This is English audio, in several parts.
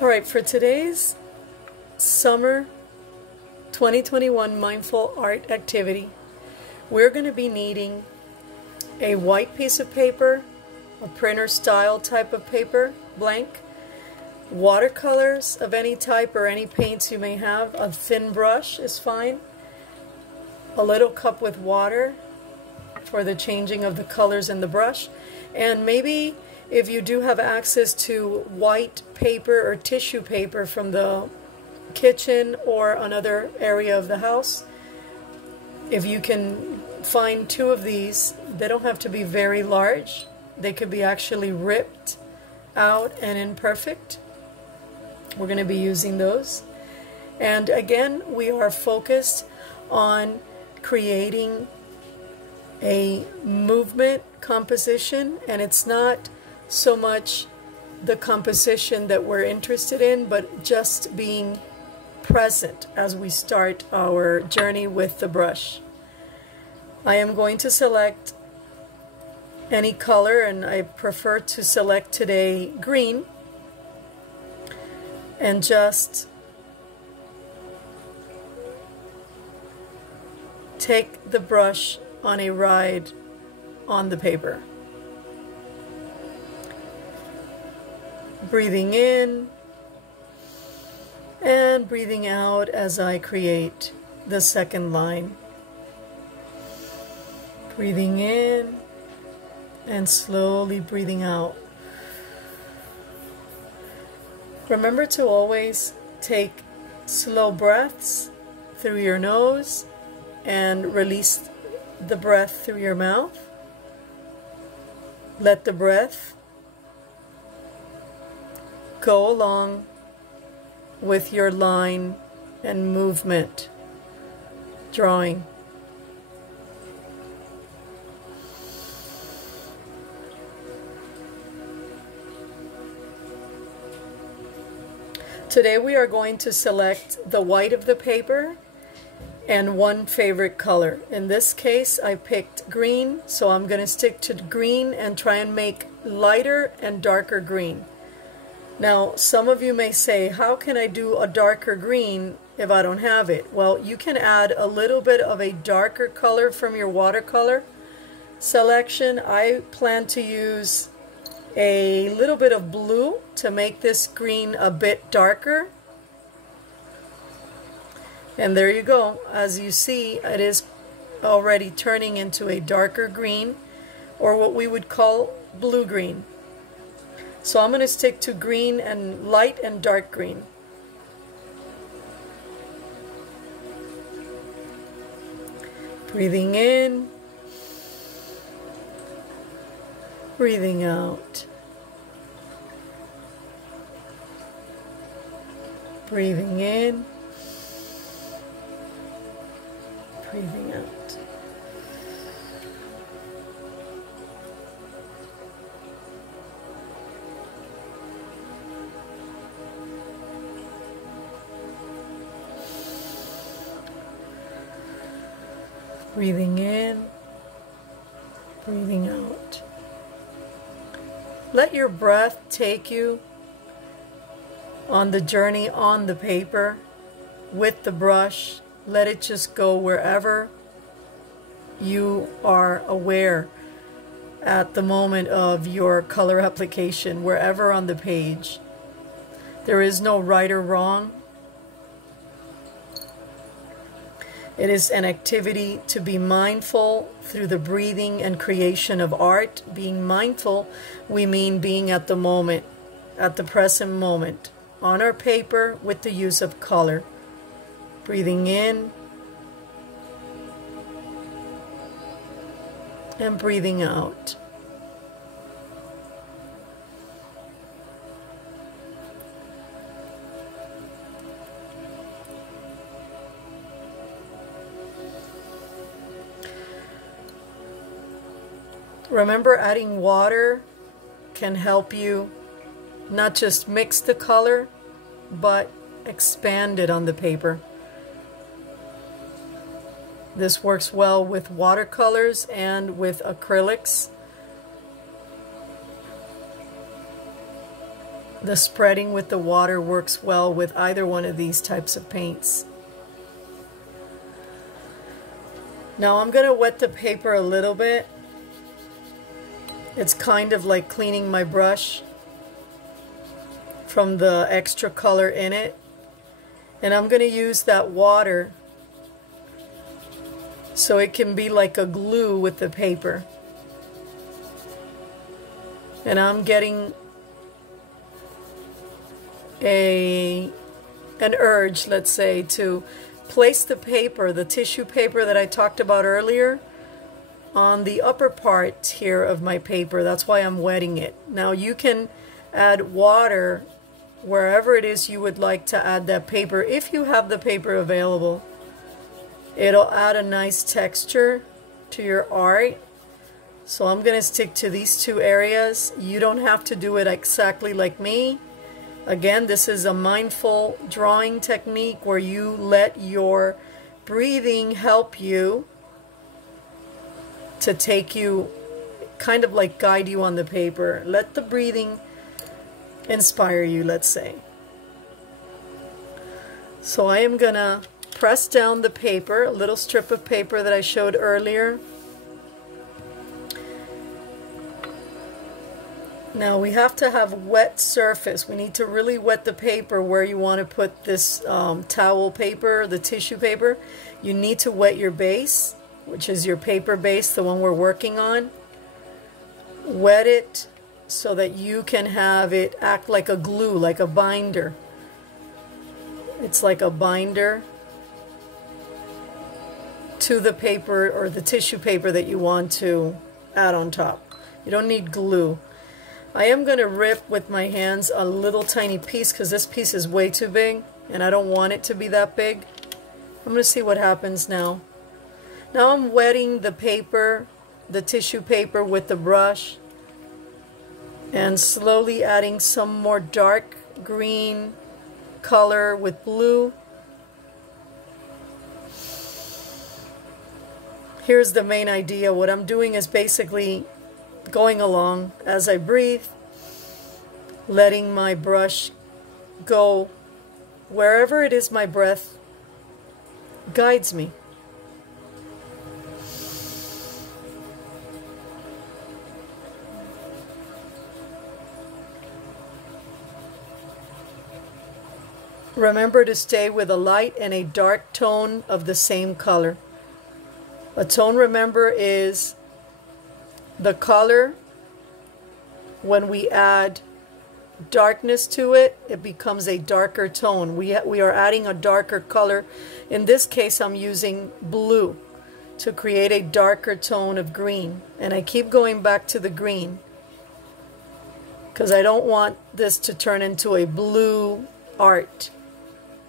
Alright, for today's summer 2021 mindful art activity, we're going to be needing a white piece of paper, a printer style type of paper, blank, watercolors of any type or any paints you may have, a thin brush is fine, a little cup with water for the changing of the colors in the brush, and maybe if you do have access to white paper or tissue paper from the kitchen or another area of the house, if you can find two of these, they don't have to be very large. They could be actually ripped out and imperfect. We're going to be using those. And again, we are focused on creating a movement composition, and it's not so much the composition that we're interested in, but just being present as we start our journey with the brush. I am going to select any color, and I prefer to select today green, and just take the brush on a ride on the paper. Breathing in and breathing out as I create the second line. Breathing in and slowly breathing out. Remember to always take slow breaths through your nose and release the breath through your mouth. Let the breath go along with your line and movement drawing. Today we are going to select the white of the paper and one favorite color. In this case I picked green, so I'm going to stick to green and try and make lighter and darker green. Now, some of you may say, how can I do a darker green if I don't have it? Well, you can add a little bit of a darker color from your watercolor selection. I plan to use a little bit of blue to make this green a bit darker. And there you go. As you see, it is already turning into a darker green, or what we would call blue-green. So I'm going to stick to green and light and dark green. Breathing in, breathing out. Breathing in, breathing out. Breathing in, breathing out. Let your breath take you on the journey on the paper with the brush. Let it just go wherever you are aware at the moment of your color application, wherever on the page. There is no right or wrong. It is an activity to be mindful through the breathing and creation of art. Being mindful, we mean being at the moment, at the present moment, on our paper with the use of color. Breathing in and breathing out. Remember, adding water can help you not just mix the color, but expand it on the paper. This works well with watercolors and with acrylics. The spreading with the water works well with either one of these types of paints. Now I'm going to wet the paper a little bit. It's kind of like cleaning my brush from the extra color in it. And I'm going to use that water so it can be like a glue with the paper. And I'm getting an urge, let's say, to place the paper, the tissue paper that I talked about earlier, on the upper part here of my paper. That's why I'm wetting it. Now you can add water wherever it is you would like to add that paper, if you have the paper available. It'll add a nice texture to your art. So I'm going to stick to these two areas. You don't have to do it exactly like me. Again, this is a mindful drawing technique where you let your breathing help you to take you, kind of like guide you on the paper. Let the breathing inspire you, let's say. So I am gonna press down the paper, a little strip of paper that I showed earlier. Now we have to have wet surface. We need to really wet the paper where you want to put this towel paper, the tissue paper. You need to wet your base, which is your paper base, the one we're working on. Wet it so that you can have it act like a glue, like a binder. It's like a binder to the paper or the tissue paper that you want to add on top. You don't need glue. I am going to rip with my hands a little tiny piece because this piece is way too big and I don't want it to be that big. I'm going to see what happens now. Now I'm wetting the paper, the tissue paper, with the brush and slowly adding some more dark green color with blue. Here's the main idea. What I'm doing is basically going along as I breathe, letting my brush go wherever it is my breath guides me. Remember to stay with a light and a dark tone of the same color. A tone, remember, is the color. When we add darkness to it, it becomes a darker tone. We are adding a darker color. In this case, I'm using blue to create a darker tone of green. And I keep going back to the green because I don't want this to turn into a blue art.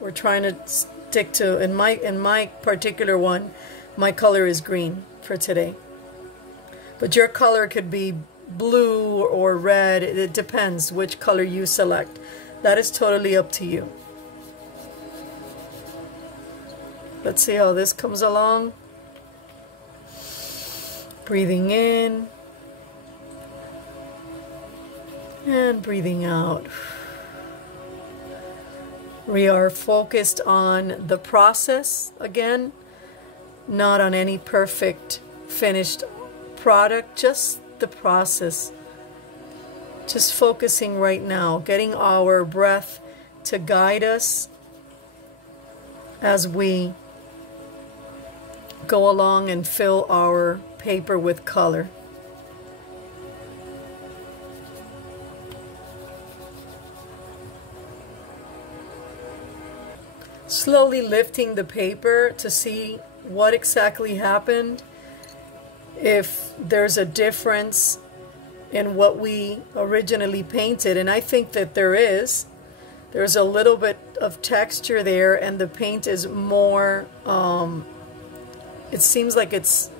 We're trying to stick to, in my particular one, my color is green for today. But your color could be blue or red. It depends which color you select. That is totally up to you. Let's see how this comes along. Breathing in and breathing out. We are focused on the process again, not on any perfect finished product, just the process. Just focusing right now, getting our breath to guide us as we go along and fill our paper with color. Slowly lifting the paper to see what exactly happened. If there's a difference in what we originally painted, and I think that there is. There's a little bit of texture there, and the paint is more, it seems like it's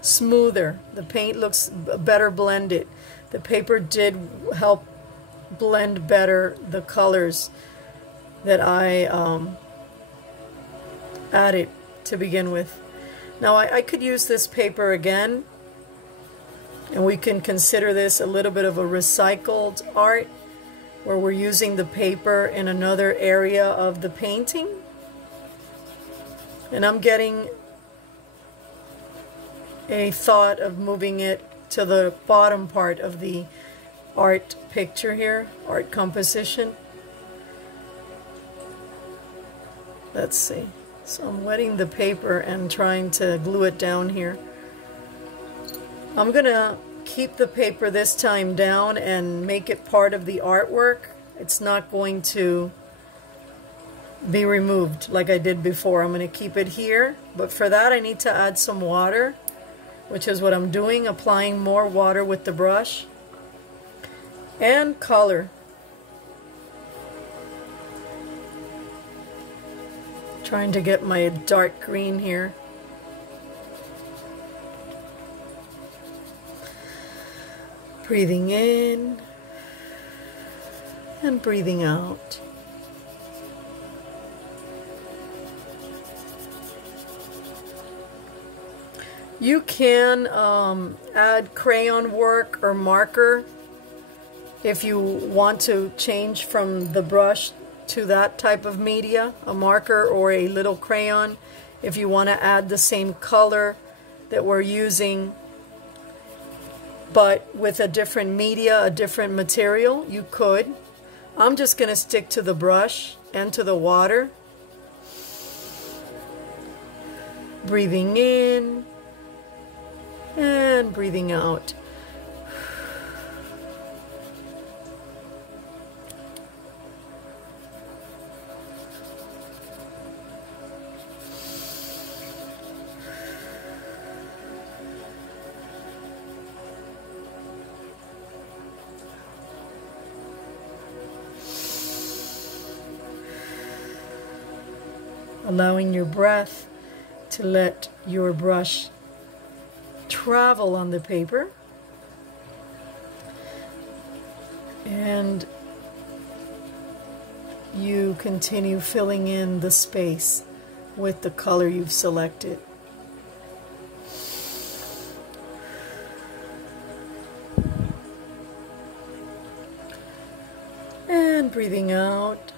smoother. The paint looks better blended. The paper did help blend better the colors that I added to begin with. Now I could use this paper again, and we can consider this a little bit of a recycled art where we're using the paper in another area of the painting. And I'm getting a thought of moving it to the bottom part of the art picture here, art composition. Let's see. So I'm wetting the paper and trying to glue it down here. I'm gonna keep the paper this time down and make it part of the artwork. It's not going to be removed like I did before. I'm going to keep it here, but for that I need to add some water, which is what I'm doing, applying more water with the brush, and color. Trying to get my dark green here. Breathing in and breathing out. You can add crayon work or marker if you want to change from the brush to that type of media, a marker or a little crayon. If you want to add the same color that we're using, but with a different media, a different material, you could. I'm just going to stick to the brush and to the water. Breathing in and breathing out. Allowing your breath to let your brush travel on the paper, and you continue filling in the space with the color you've selected. And breathing out.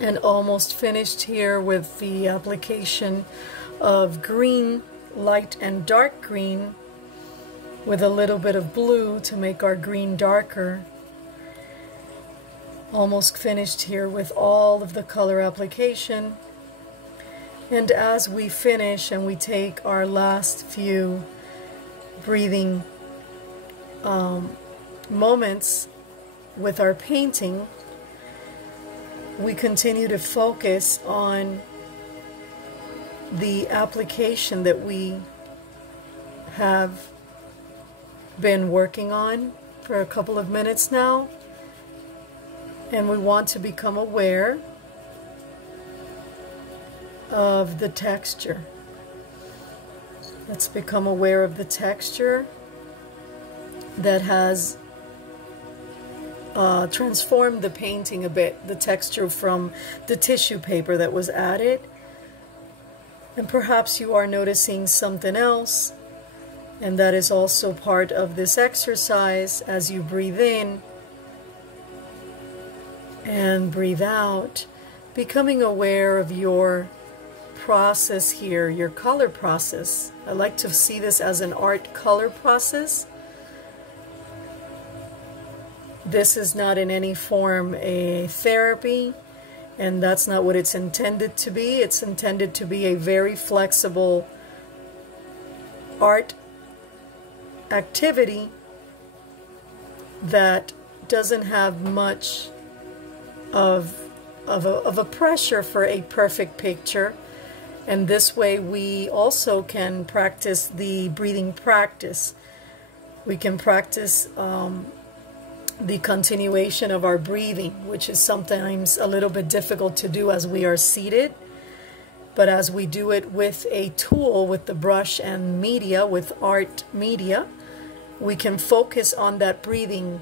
And almost finished here with the application of green, light and dark green, with a little bit of blue to make our green darker. Almost finished here with all of the color application. And as we finish and we take our last few breathing moments with our painting, we continue to focus on the application that we have been working on for a couple of minutes now, and we want to become aware of the texture. Let's become aware of the texture that has transformed the painting a bit, the texture from the tissue paper that was added. And perhaps you are noticing something else, and that is also part of this exercise as you breathe in and breathe out, becoming aware of your process here, your color process. I like to see this as an art color process. This is not in any form a therapy, and that's not what it's intended to be. It's intended to be a very flexible art activity that doesn't have much of a pressure for a perfect picture. And this way we also can practice the breathing practice. We can practice the continuation of our breathing, which is sometimes a little bit difficult to do as we are seated. But as we do it with a tool, with the brush and media, with art media, we can focus on that breathing.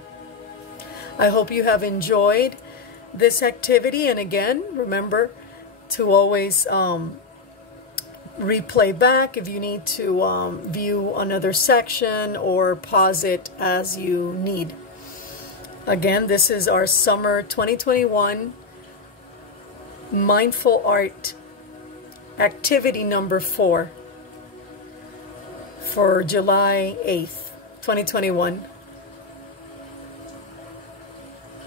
I hope you have enjoyed this activity. And again, remember to always replay back if you need to view another section or pause it as you need. Again, this is our summer 2021 mindful art activity number 4 for July 8th, 2021.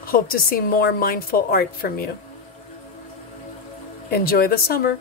Hope to see more mindful art from you. Enjoy the summer.